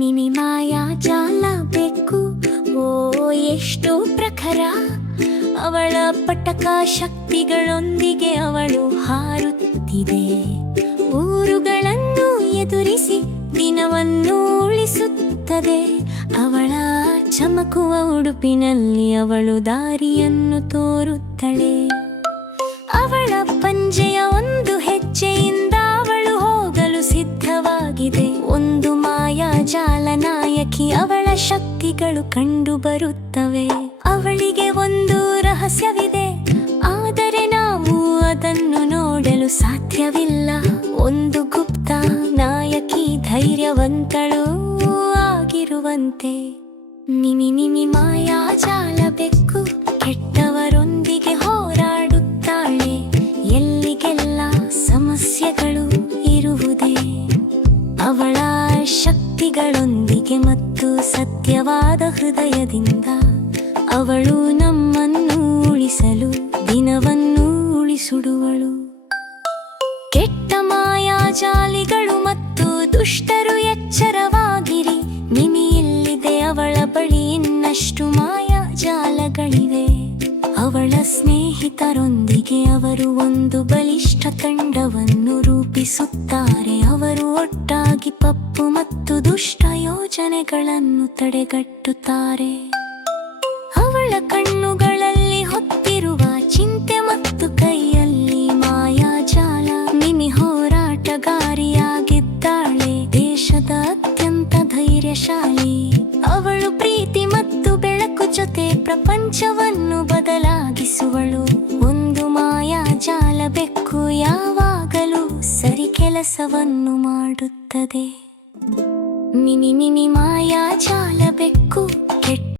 Mini ಮಾಯಾ ಜಾಲ ಬೇಕು ಓ, ಎಷ್ಟು ಪ್ರಖರ. ಅವಳ ಪಟಕ ಶಕ್ತಿಗಳೊಂದಿಗೆ ಅವಳು ಹಾರುತ್ತಿದೆ. ಊರುಗಳನ್ನು ಎದುರಿಸಿ ದಿನವನ್ನು ಉಳಿಸುತ್ತದೆ. ಅವಳ ಚಮಕುವ ಉಡುಪಿನಲ್ಲಿ ಅವಳು ದಾರಿಯನ್ನು ತೋರುತ್ತಳೆ. ಅವಳ ಪಂಜೆಯ ಮಾಯಾಜಾಲ ನಾಯಕಿ, ಅವಳ ಶಕ್ತಿಗಳು ಕಂಡು ಬರುತ್ತವೆ. ಅವಳಿಗೆ ಒಂದು ರಹಸ್ಯವಿದೆ. ಆದರೆ ನಾವು ಅದನ್ನು ನೋಡಲು ಸಾಧ್ಯವಿಲ್ಲ. ಒಂದು ಗುಪ್ತ ನಾಯಕಿ ಧೈರ್ಯವಂತಳು ಆಗಿರುವಂತೆ. ನಿಮಿ ನಿಮಿ ಮಾಯಾ ಜಾಲ ಬೆಕ್ಕು ಕೆಟ್ಟವರೊಂದಿಗೆ ಹೋರಾಡುತ್ತಾಳೆ. ಎಲ್ಲಿಗೆಲ್ಲ ಸಮಸ್ಯೆಗಳು ಶಕ್ತಿಗಳೊಂದಿಗೆ ಮತ್ತು ಸತ್ಯವಾದ ಹೃದಯದಿಂದ ಅವಳು ನಮ್ಮನ್ನು ಉಳಿಸಲು ದಿನವನ್ನು ಉಳಿಸುಡುವಳು. ಕೆಟ್ಟ ಮಾಯಾಜಾಲಿಗಳು ಮತ್ತು ದುಷ್ಟರು ಎಚ್ಚರವಾಗಿರಿ. ನಿಮಿ ಎಲ್ಲಿದೆ ಅವಳ ಬಳಿ ಇನ್ನಷ್ಟು ಮಾಯಾಜಾಲಗಳಿವೆ. ಅವಳ ಸ್ನೇಹಿತರೊಂದಿಗೆ ಅವರು ಒಂದು ಬಲಿಷ್ಠ ತಂಡವನ್ನು ರೂಪಿಸುತ್ತಾರೆ. ಅವರು ಒಟ್ಟಾಗಿ ಪಪ್ಪು ಮತ್ತು ದುಷ್ಟ ಯೋಜನೆಗಳನ್ನು ತಡೆಗಟ್ಟುತ್ತಾರೆ. ಅವಳ ಕಣ್ಣುಗಳಲ್ಲಿ ಹೊತ್ತಿರುವ ಚಿಂತೆ ಮತ್ತು ಕೈಯಲ್ಲಿ ಮಾಯಾಜಾಲ. ಮಿನಿ ಹೋರಾಟಗಾರಿಯಾಗಿದ್ದಾಳೆ, ದೇಶದ ಅತ್ಯಂತ ಧೈರ್ಯಶಾಲಿ. ಅವಳು ಪ್ರೀತಿ ಮತ್ತು ಬೆಳಕು ಜೊತೆ ಪ್ರಪಂಚವನ್ನು ಬದಲಾಗಿಸುವಳು. ಒಂದು ಮಾಯಾಜಾಲ ಬೆಕ್ಕು ಯಾವಾಗಲೂ ಸರಿ ಕೆಲಸವನ್ನು ಮಾಡುತ್ತದೆ. ಮಿನಿ ಮಿನಿ ಮಾಯಾಜಾಲ ಬೆಕ್ಕು